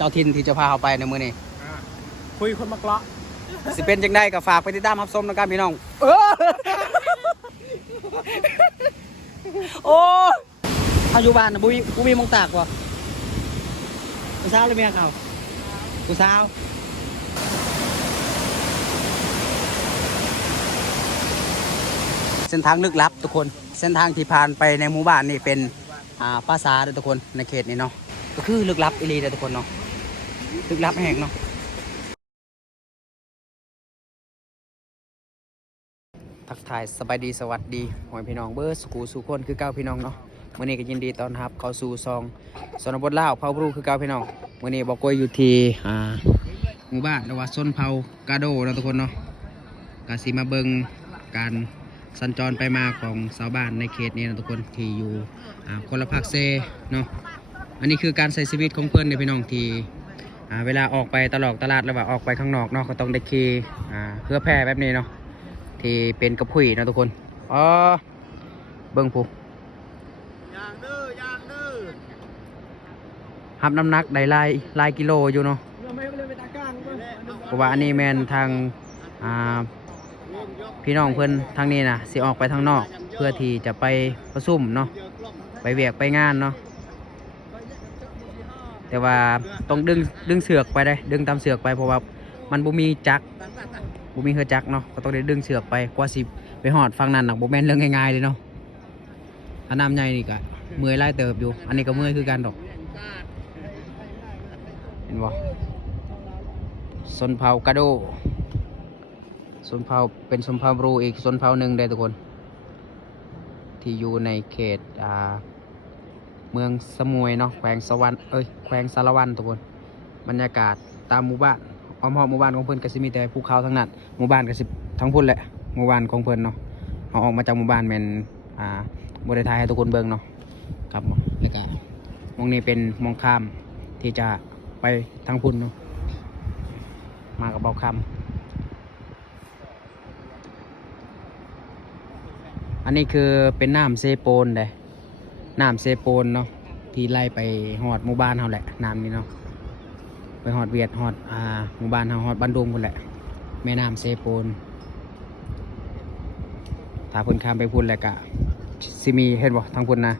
เจ้าทินที่จะพาเขาไปในมื้อนี้คุยคนมาเกาะสิเป็นจังได้ก็ฝากไปติดตามรับชมนะครับพี่น้องโอ้อายุบ้านนะบุ้ยมองตากวะกูสาวเลยเมียเขากูสาวเส้นทางลึกลับทุกคนเส้นทางที่ผ่านไปในหมู่บ้านนี่เป็นปราสาททุกคนในเขตนี้เนาะก็คือลึกลับอีหลีทุกคนเนาะลึกลับแห่งเนาะทักทายสบายดีสวัสดีหอยพี่น้องเบอร์สกูสู่คนคือเก้าพี่น้องเนาะมื่อนี้ก็ยินดีต้อนรับเข้าสู่ซองสนบทลาวเผาบรูคือเก้าพี่น้องมื่อนี้บอกว่าอยู่ที่หมู่บ้านหรือว่าส้นเผากาโดนะทุกคนเนาะกาสีมาเบิงการสัญจรไปมาของชาวบ้านในเขตนี้นะทุกคนที่อยู่คนละภาคเซเนาะอันนี้คือการใช้ชีวิตของเพื่อนในพี่น้องที่เวลาออกไปตลาดหรือว่าออกไปข้างนอกเนาะก็ต้องได้ขี่เพื่อแพร่แบบนี้เนาะที่เป็นกระพุ้ยนะทุกคนเบิ้งผู้ยางดื้อหับน้ำหนักได้ลายกิโลอยู่เนาะเพราะว่าอันนี้แมนทางพี่น้องเพื่อนทางนี้นะสิออกไปทางนอกเพื่อที่จะไปประชุมเนาะไปเวียกไปงานเนาะแต่ว่าต้องดึงเสือกไปได้ดึงตามเสือกไปเพราะว่ามันบ่มีจักบุมีเฮือจักเนาะก็ต้องได้ดึงเสือกไปกว่าสิไปหอดฟังนั่นหนักโบแมนเรื่องง่ายๆเลยเนาะถ้าน้ำใหญ่นี่ก็เมื่อยไล่เติบอยู่อันนี้ก็เมื่อยคือกันดอกเห็นบ่สนเผากาโดสนเผาเป็นสนเผาบรูอีกสนเผาหนึ่งได้ทุกคนที่อยู่ในเขตเมืองสมุยเนาะแขวงสวรรค์แขวงสารวันทุกคนบรรยากาศตามหมู่บ้านอ้อมหมู่บ้านของเพิ่นก็สิมีแต่ภูเขาทั้งนั้นหมู่บ้านก็สิทั้งพุ่นแหละหมู่บ้านของเพิ่นเนาะเอาออกมาจากหมู่บ้านแม่นบ่ได้ถ่ายให้ทุกคนเบิ่งเนาะครับแล้วก็มองนี้เป็นมองข้ามที่จะไปทางพุ่นเนาะมากับเบาคำอันนี้คือเป็นน้ำเซโปนเด้น้ำเซโปนเนาะที่ไล่ไปหอดหมู่บ้านเฮาแหละน้ำนี้เนาะไปหอดเวียดหอดหมู่บ้านเฮาหอดบ้านดุงพุ่นแหละแม่น้ำเซโปนถ้าเพิ่นข้ามไปพุ่นแล้วก็สิมีเห็นบ่ทางพุ่นนะ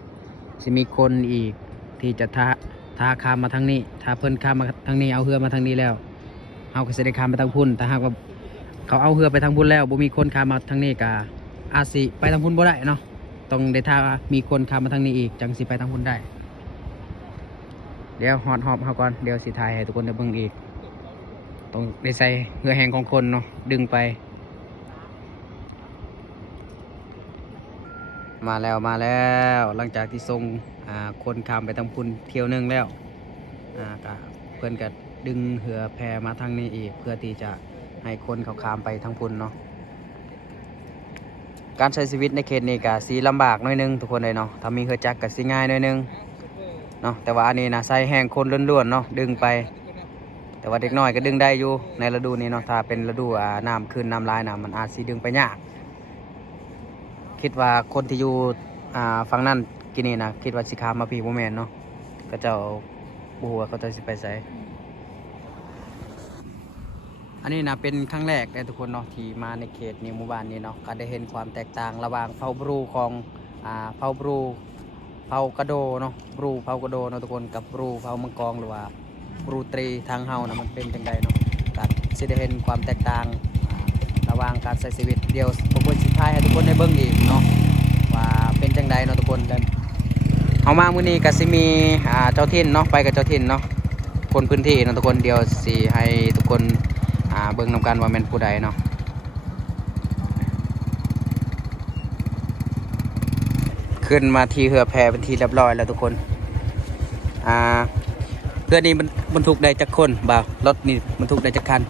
สิมีคนอีกที่จะท้าข้ามมาทางนี้ถ้าเพิ่นข้ามมาทางนี้เอาเรือมาทางนี้แล้วเฮาก็สิได้ข้ามไปทางพุ่นแต่หากว่าเขาเอาเรือไปทางพุ่นแล้วบ่มีคนข้ามมาทางนี้ก็อาจสิไปทางพุ่นบ่ได้เนาะต้องได้ถ้ามีคนข้ามมาทางนี้อีกจังสิไปทางพุ่นได้เดี๋ยวหอบเขาก่อนเดี๋ยวสิถ่ายให้ทุกคนได้เบิ่งอีกต้องได้ใส่เรือแหงของคนเนาะดึงไปมาแล้วหลังจากที่ส่งคนข้ามไปทางพุ่นเที่ยวนึงแล้วก็เพื่อนก็ดึงเรือแพมาทางนี้อีกเพื่อที่จะให้คนเขาข้ามไปทางพุ่นเนาะการใช้ชีวิตในเขตนี้ก็สีลำบากหน่อยนึงทุกคนเลยเนาะถ้ามีเรือจักรก็สีง่ายหน่อยนึงเนาะแต่ว่าอันนี้นะใส่แห้งคนล้วนๆเนาะดึงไปแต่ว่าเด็กน้อยก็ดึงได้อยู่ในฤดูนี้เนาะถ้าเป็นฤดูน้ำขึ้นน้ำลายน้ำมันอาจสิดึงไปยากคิดว่าคนที่อยู่ฝั่งนั้นกินนี่นะคิดว่าสิข้ามมาพี่โมแมนเนาะก็เจ้าบัวเขาจะสิไปใส่อันนี้นะเป็นครั้งแรกเลยทุกคนเนาะที่มาในเขตนี้หมู่บ้านนี้เนาะก็ได้เห็นความแตกต่างระหว่างเผาบรูของเผาบรูเผากระโดเนาะบรูเผากระโดเนาะทุกคนกับบรูเผามังกรหรือว่าบรูตรีทางเฮานะมันเป็นจังไดเนาะการสิได้เห็นความแตกต่างระหว่างการใช้ชีวิตเดียวผมควรสิทายให้ทุกคนได้เบิ่งอีกเนาะว่าเป็นจังไดเนาะทุกคนเฮามามื้อนี้ก็สิมีเจ้าถิ่นเนาะไปกับเจ้าถิ่นเนาะคนพื้นที่เนาะทุกคนเดียวสิให้ทุกคนเบิ่งนำกันว่าแม่นผู้ใดเนาะขึ้นมาที่เรือแพเป็นที่เรียบร้อยแล้วทุกคนเรือนี้บรรทุกได้จักคนบ่าวรถนี่บรรทุกได้จักคัน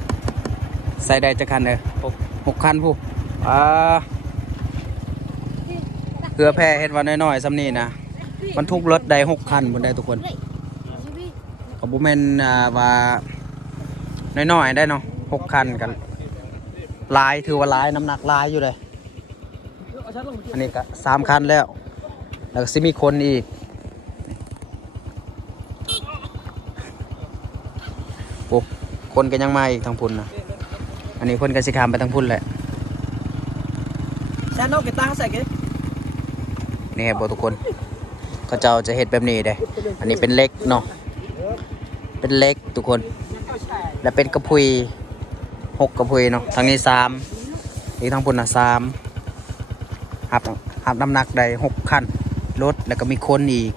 ใส่ได้จักคันเลย6 คันผู้เรือแพเห็นว่าน้อยๆซ้ำนี่นะบรรทุกรถได้6 คันบนได้ทุกคนขอบุแมนว่าน้อยๆได้เนาะ6 คันกันลายถือว่าลายน้ำหนักลายอยู่เลยอันนี้ก็3 คันแล้วก็สิมีคนอีก โอ้คนก็ยังมาอีกทางพุ่นนะอันนี้คนก็สิขามไปทางพุ่นแหละ Sao nó cái ta sẽ cái นี่ครับทุกคนเขาเจ้าจะเห็ดแบบนี้เด้อันนี้เป็นเล็กเนาะเป็นเล็กทุกคนและเป็นกระพุย6กระพุยเนาะทางนี้3อีกทางพุ่นน่ะ3หับน้ำหนักได้6 คันรถแล้วก็มีคนอีก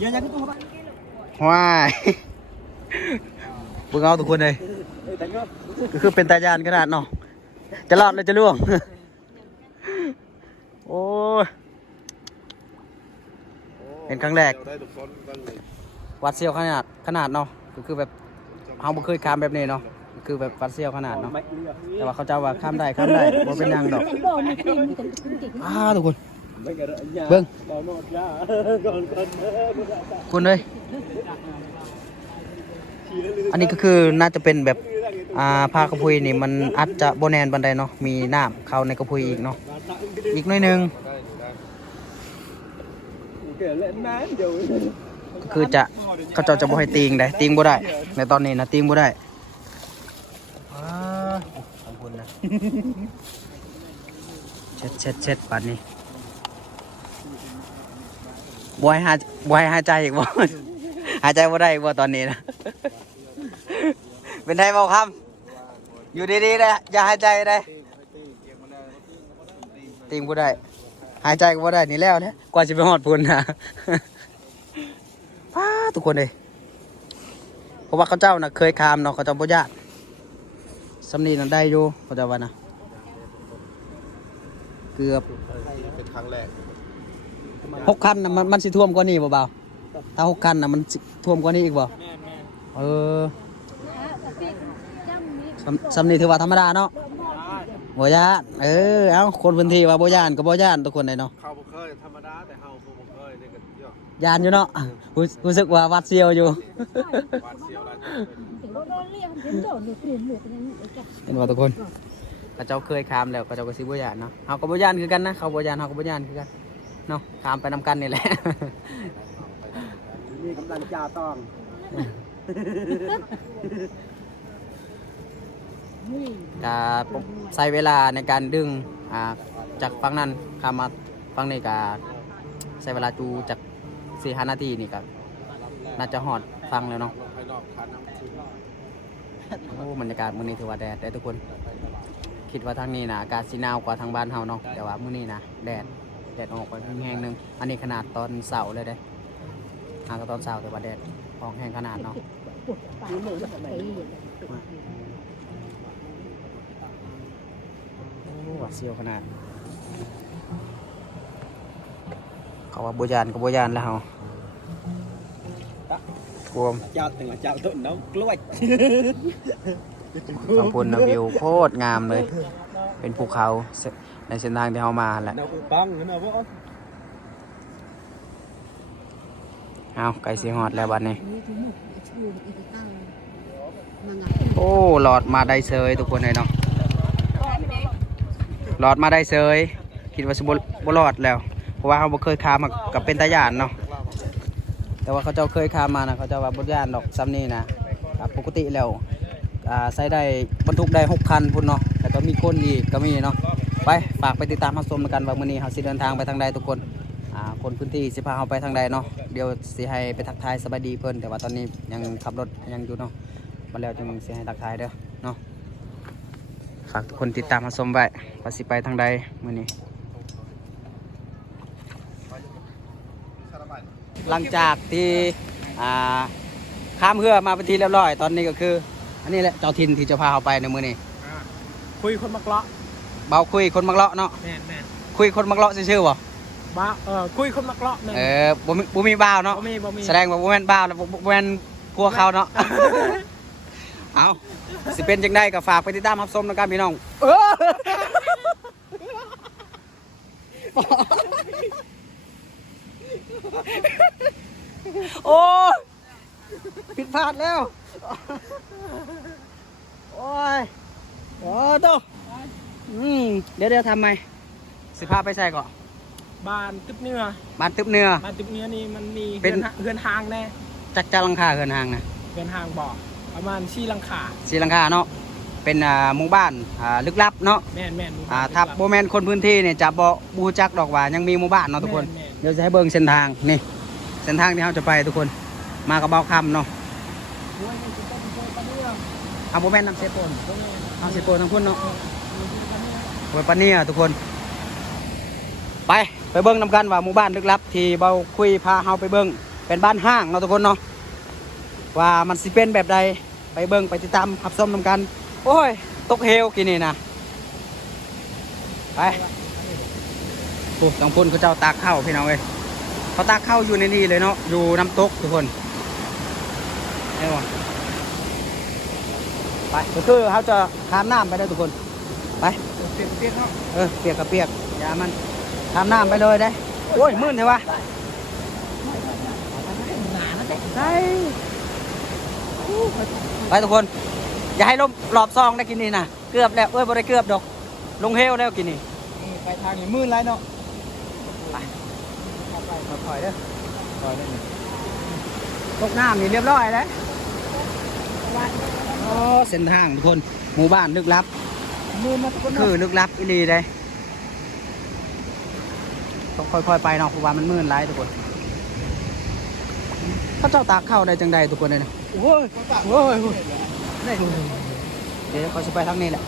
giờ nhà cái tu bạn ว้ายเบิ่งเอาทุกคนเลยก็คือเป็นตายานขนาดเนาะจะรอดเลยจะล่วง โอ้ยเป็นครั้งแรกวัดเซียวขนาดเนาะก็คือแบบเราไม่เคยข้ามแบบนี้เนาะก็คือแบบวัดเซียวขนาดเนาะแต่ว่าเขาเจ้าว่าข้ามได้บ่เป็นหยังดอกทุกคนเบิ่งคุณเลยอันนี้ก็คือน่าจะเป็นแบบพากระพุยนี่มันอาจจะโบแนนบันไดเนาะมีน้ำเข้าในกระพุยอีกเนาะอีกหน่อยหนึงก็คือเขาเจ้าจะบ่ให้ตีงได้ตีงบ่ได้ในตอนนี้นะตีงบ่ได้ขอบคุณนะเช็ดปัดนี้บ่ให้หายใจอีกบ่ หายใจบ่ได้อีกบ่ตอนนี้นะ เป็นไทยเบาคำอยู่ดีๆเลยอย่าหายใจเลยติงบ่ได้หายใจก็บ่ได้นี่แล้วเนี่ยกว่าจะไปหอดพุ่นนะ ป้าทุกคนเลยเพราะว่าเขาเจ้าน่ะเคยคามเนาะเขาเจ้าบ่ญาติสำนีนั่นได้อยู่เขาเจ้าว่านะเกือบเป็นครั้งแรก6 คันนะมันสิท่วมกว่านี้บ่เบาถ้า6 คันนะมันสิท่วมกว่านี้อีกบ่สำนีถือว่าธรรมดาเนาะบ่ญาติเอาคนพื้นที่ว่าบ่ญาติก็บ่ญาติทุกคนเลยเนาะเขาบ่เคยธรรมดาแต่เฮาบ่เคยนี่ก็เยอะ ญาติอยู่เนาะรู้สึกว่าวัดเซียวอยู่ หวาดเสียวหลายเห็นบ่ทุกคนเขาเจ้าเคยข้ามแล้วเขาเจ้าก็สิบ่ญาติเนาะเฮาก็บ่ญาติคือกันนะเขาบ่ญาติเฮาก็บ่ญาติคือกันเนาะข้ามไปนำกันนี่แหละ นี่กำลังจ่าตอง จะใช้เวลาในการดึงจากฝั่งนั้นข้ามมาฝั่งนี้ก็ใช้เวลาจูจาก 4-5 นาทีนี่ก็น่าจะหอดฟังแล้วเนาะโอ้บรรยากาศมื้อนี้ถือว่าแดดได้ทุกคนคิดว่าทางนี้นะอากาศสิหนาวกว่าทางบ้านเฮาเนาะแต่ว่ามื้อนี้นะแดดออกไปแห้งๆนึงอันนี้ขนาดตอนเช้าเลยเด้ก็ตอนเช้าแต่ว่าแดดออกแห้งขนาดเนาะหวาดเสียวขนาดเขาว่าโบยานก็โบยานแล้วเฮาท่วม จ่าถึงจ่าต้นน้องกล้วย ทางพุ่นนะวิวโคตรงามเลย เป็นภูเขาในเส้นทางที่เฮามาแหละ น้องปังนะบ่ เอาไก่สีหอดแล้วบัดนี้โอ้หลอดมาได้เซยทุกคนเลยเนาะหลอดมาได้เซยคิดว่าสิบ่รอดแล้วเพราะว่าเขาบ่เคยข้ามมากับเป็นตาย่านเนาะแต่ว่าเขาเจ้าเคยข้ามมานะเขาเจ้าว่าบ่ย่านดอกซ้ำนี่นะปกติแล้วใส่ได้บรรทุกได้6 คันพุ่นเนาะแต่ก็มีคนอีกก็มีเนาะไปฝากไปติดตามรับชมกันว่ามื้อนี้เราสิเดินทางไปทางใดทุกคนคนพื้นที่สิพาเราไปทางใดเนาะเดี๋ยวสิให้ไปทักทายสบายดีเพิ่นแต่ว่าตอนนี้ยังขับรถยังอยู่เนาะมาแล้วจึงสิให้ทักทายเด้อเนาะฝากทุกคนติดตามรับชมไว้ว่าสิไปทางใดมื้อนี้หลังจากที่ข้ามเรือมาเป็นทีเรียบร้อยตอนนี้ก็คืออันนี้แหละเจ้าถิ่นที่จะพาเราไปในมื้อนี้ คุยคนมักเลาะ เบาคุยคนมักเลาะเนาะ แม่น คุยคนมักเลาะซื่อๆบ่ บ้าคุยคนมักเลาะแม่น บ่มีบ่าวเนาะ บ่มี แสดงว่าบ่แม่นบ่าวแล้วบ่แม่นพวกเขาเนาะ เอาสิเป็นจังไดก็ฝากไปติดตามรับชมนะครับพี่น้องโอ้ผิดพลาดแล้วโอ้ยโอ้โตเดี๋ยวทำไหมสิพาไปใส่ก่อน บ้านตึบเนื้อ บ้านตึบเนื้อ บ้านตึบเนื้อนี่มันมี เป็น เฮือนหางแน่ จ จักหลังคาเฮือนห่างนะ เป็นทางบ่อประมาณ4หลังคา สีหลังคาเนาะเป็นหมู่บ้านลึกลับเนาะ แม่น ถ้าโบแมนคนพื้นที่เนี่ยจะบ่บูจักดอกว่ายังมีหมู่บ้านเนาะทุกคน แม่น เดี๋ยวจะให้เบิ่งเส้นทางนี่เส้นทางที่เราจะไปทุกคนมากับเบาคำเนาะ โอ้ยมันสิต้องโดนปะเนี่ย เอาโบแมนนำเซโปน โอ้ย เอาเซโปนทั้งคุณเนาะ มันสิปะเนี่ย โอ้ยปานนี้ทุกคน ไปเบิ่งนำกันว่าหมู่บ้านลึกลับที่เบาคุยพาเฮาไปเบิ่งเป็นบ้านห้างเนาะทุกคนเนาะว่ามันสิเป็นแบบใดไปเบิ่งไปติดตามรับชมนำกันโอ้ยตกเฮวกินนี่นะไปโอ้ต้องพุ่นเขาเจ้าตากข้าวพี่น้องเอ้ยเขาตากข้าวอยู่ในนี่เลยเนาะอยู่น้ำตกทุกคนเห็นบ่ไปก็คือเขาจะข้ามน้ำไปได้ทุกคนไป เปียกๆเนาะ เปียกกับเปียกอย่ามันข้ามน้ำไปเลยได้โอ้ยมื่นเถอะวะ หนานะเด็ก ไปไปทุกคนอย่าให้ลมหลอบซองได้กินนี่นะเกือบแล้วเอ้ยบ่ได้เกือบดอกลงเฮวแล้วกินนี่ นี่ไปทางนี้มืดแล้วเนาะ ไปถอยเด้อถอยได้นี่ตกน้ำนี่เรียบร้อยแล้วโอ้เส้นทางทุกคนหมู่บ้านลึกลับ มืดมาทุกคน คือ เนาะ ลึกลับอีหลีเลยต้องค่อยๆไปเนาะเพราะว่ามันมืดหลายทุกคนเขาเจ้าตากเข้าได้จังใดทุกคนเลยนะ โอ้ยโอ้ย เดี๋ยวเขาจะไปทางนี้แหละ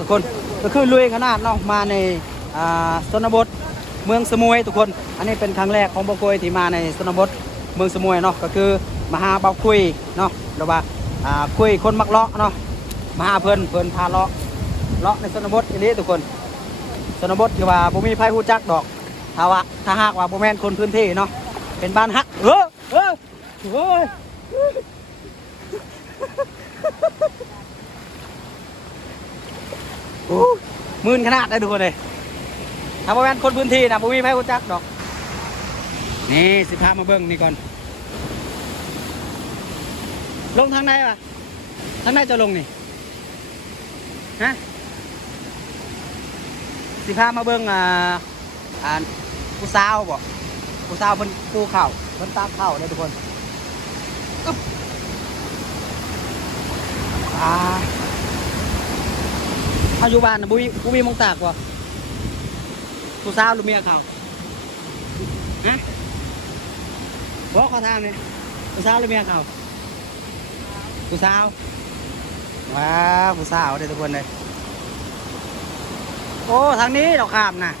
ทุกคนก็คือลุยขนาดเนาะมาในชนบทเมืองสมุยทุกคนอันนี้เป็นครั้งแรกของบอคุยที่มาในชนบทเมืองสมุยเนาะก็คือมาหาเบาคุยเนาะหรือว่าคุยคนมักเลาะเนาะมาหาเพิ่นพาเลาะในชนบทอีนี้ทุกคนชนบทที่ว่าบ่มีไผฮู้จักดอกถ้าหากว่าบ่แม่นคนพื้นที่เนาะเป็นบ้านฮักโอ้ยโอ้มื่นขนาดได้ทุกคนเลยถ้าบ่แม่นคนพื้นที่นะบ่มีไผรู้จักดอกนี่สิพามาเบิ่งนี่ก่อนลงทางไหนวะทางไหนจะลงนี่ฮะสิพามาเบิ่งผู้สาวบ่ผู้สาวเพิ่นปูข้าวเพิ่นตากข้าวเลยทุกคนอึ๊บถ้าอยู่บ้านนะบุมีมองตากบ่ผู้สาวหรือเมียเขาฮะบอกเขาทำเนี่ยผู้สาวหรือเมียเขาผู้สาวว้าวผู้สาวเลยทุกคนเลยโอ้ทางนี้เราข้ามนะ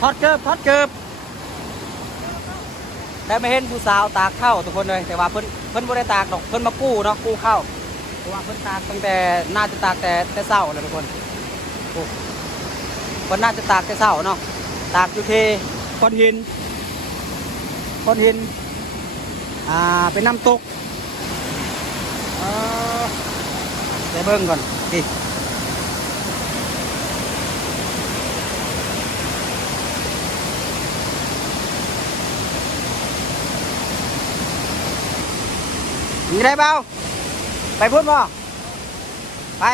ทอดเกิบแต่ไม่เห็นผู้สาวตากข้าวทุกคนเลยแต่ว่าเพิ่นบ่ได้ตากดอกเพิ่นมากู้เนาะกู้ข้าวเพราะว่าเพิ่นตากตั้งแต่น่าจะตากแต่เช้าเลยทุกคนโอ้เพิ่นน่าจะตากแต่เช้าเนาะตากอยู่ที่ก้อนหินเป็นน้ำตกเดี๋ยวเบิ่งก่อนนี่มีอะไรเปล่าไปพูดบ่ไป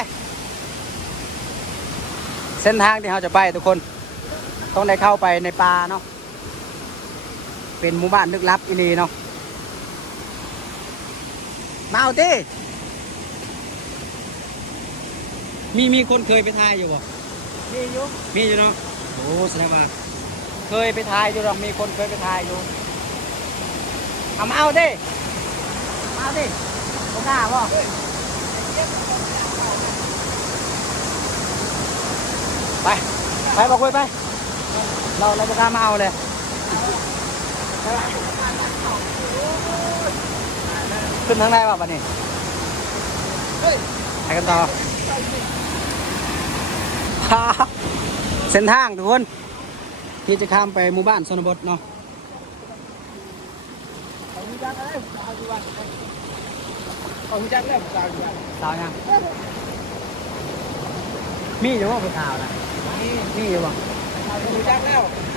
เส้นทางที่เราจะไปทุกคนต้องได้เข้าไปในป่าเนาะเป็นหมู่บ้านลึกลับอีนีเนาะมาเอาดิมีคนเคยไปถ่ายอยู่บ่มีอยู่เนาะโอ้แสดงว่าเคยไปถ่ายอยู่หรอกมีคนเคยไปถ่ายอยู่เอามาเอาดิเอาดิโอกล้าบ่ไปบอกคุยไปเราจะกล้ามาเอาเลยขึ้นทางไหนวะบัดนี้ไปกันต่อเส้นทางทุกคนที่จะข้ามไปหมู่บ้านชนบทเนาะสาวยังมีอยู่ว่าผู้สาวนะมีอยู่บ่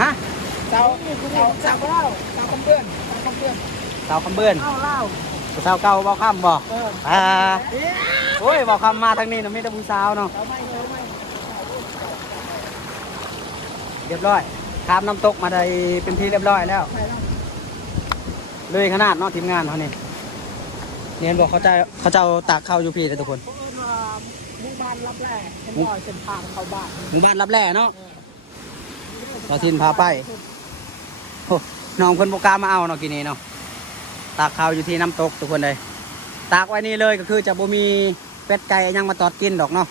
ฮะสาวคำเบื้อนผู้สาวเก่าเบาค่ำบ่โอ้ยเบาค่ำมาทางนี้นะไม่ได้ผู้สาวเนาะ เรียบร้อยข้ามน้ำตกมาได้เป็นที่เรียบร้อยแล้วเลยขนาดเนาะทีมงานเขานี่เนียนบอกเขาจะเอาตากข้าวอยู่พี่เลยทุกคน เขาเอิ้นว่าหมู่บ้านรับแร่เห็นบ่อยเส้นทางเข้าบ้าน หมู่บ้านรับแร่เนาะเราทินพาไปโอ้น้องเพิ่นโปรกล้ามาเอาเนาะกินนี้เนาะตากข้าวอยู่ที่น้ำตกทุกคนเลยตากไว้นี่เลยก็คือจะบ่มีเป็ดไก่ยังมาตอดกินดอกเนาะ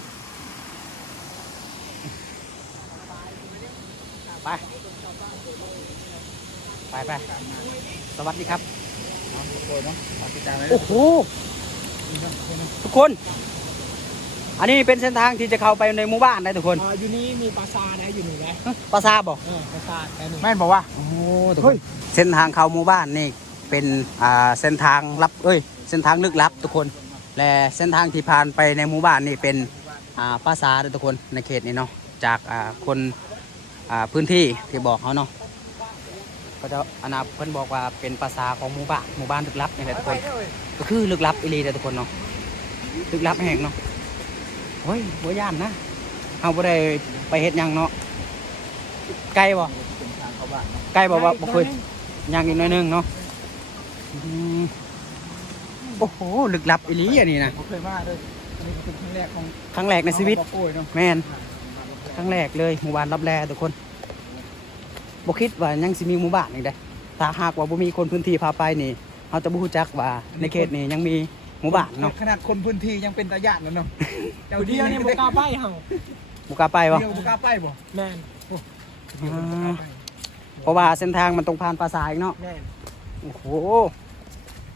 ไปสวัสดีครับ โอ้ยเนาะติดตามเลย โอ้โหทุกคน อันนี้เป็นเส้นทางที่จะเข้าไปในหมู่บ้านได้ทุกคน อยู่นี่มีปราสาทนะอยู่นี่นะ ปราสาทบอก ปราสาทแม่นบอกว่า โอ้โหทุกคนเส้นทางเข้าหมู่บ้านนี่เป็นเส้นทางลับเส้นทางลึกลับทุกคน และเส้นทางที่ผ่านไปในหมู่บ้านนี่เป็นปราสาททุกคนในเขตนี้เนาะจากคนพื้นที่ที่บอกเขาเนาะก็จะเพิ่นบอกว่าเป็นภาษาของหมู่บ้านลึกลับนี่แหละทุกคนก็คือลึกลับอีหลีเลยทุกคนเนาะลึกลับแห่งเนาะโอ้ยบ่ย่านนะเอาบ่ได้ไปเฮ็ดหยังเนาะไกลบ่ไกลบ่ว่าบ่เคยยังอีกหน่อยนึงเนาะโอ้โหลึกลับอีหลีอันนี้นะ ผมเคยมาด้วยนี่เป็นครั้งแรกของ ครั้งแรกในชีวิต โอ้ยเนาะ แม่นครั้งแรกเลยหมู่บ้านรับแลทุกคนบ่คิดว่ายังสิมีหมู่บ้านอีกได้ถ้าหากว่าบ่มีคนพื้นที่พาไปนี่เราจะบ่รู้จักว่าในเขตนี้ยังมีหมู่บ้านเนาะ ขนาดคนพื้นที่ยังเป็นตาญาติแล้วเนาะ เดี๋ยวนี้บ่กล้าไปเฮา บ่กล้าไปบ่ เดียวบ่กล้าไปบ่ แม่น เพราะว่าเส้นทางมันต้องผ่านปราสาทอีกเนาะ แม่น โอ้โห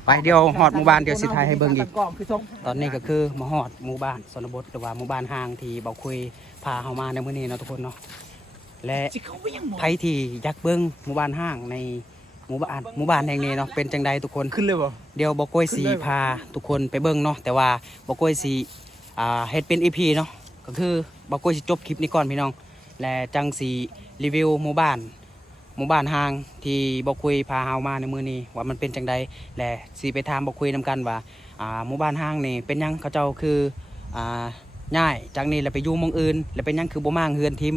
ไปเดียวฮอดหมู่บ้านเดี๋ยวสิถ่ายให้เบิ่งอีก กล้องคือส่ง ตอนนี้ก็คือมาฮอดหมู่บ้านชนบทหรือว่าหมู่บ้านห่างที่เบาคุยพาเฮามาในมื้อนี้เนาะทุกคนเนาะและ สิเขาไปยังบ่ ไผที่อยากเบิ่งหมู่บ้านห่างในหมู่บ้านแห่งนี้เนาะเป็นจังใดทุกคน ขึ้นเลยบ่ เดี๋ยวบอกกล้วยสีพาทุกคนไปเบิ่งเนาะแต่ว่าบอกกล้วยสีเฮ็ดเป็น EP เนาะก็คือบอกกล้วยสิจบคลิปนี้ก่อนพี่น้องและจังสีรีวิวหมู่บ้านห่างที่บอกกล้วยพาเฮามาในมื้อนี้ว่ามันเป็นจังใดและสิไปถามบอกกล้วยนํกันว่าหมู่บ้านห่างนี่เป็นหยังเขาเจ้าคือย้ายจากนี้แล้วไปอยู่หม้องอื่นแล้วเป็นหยังคือบ่มางเฮือนทิม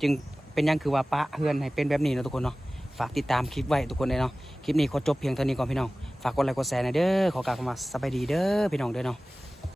จึงเป็นหยังคือว่าปะเฮือนให้เป็นแบบนี้เนาะทุกคนเนาะฝากติดตามคลิปไว้ทุกคนเลยเนาะคลิปนี้ขอจบเพียงเท่านี้ก่อนพี่น้องฝากกดไลค์กดแชร์หน่อยเด้อขอกราบคำว่าสบายดีเด้อพี่น้องเด้อเนาะ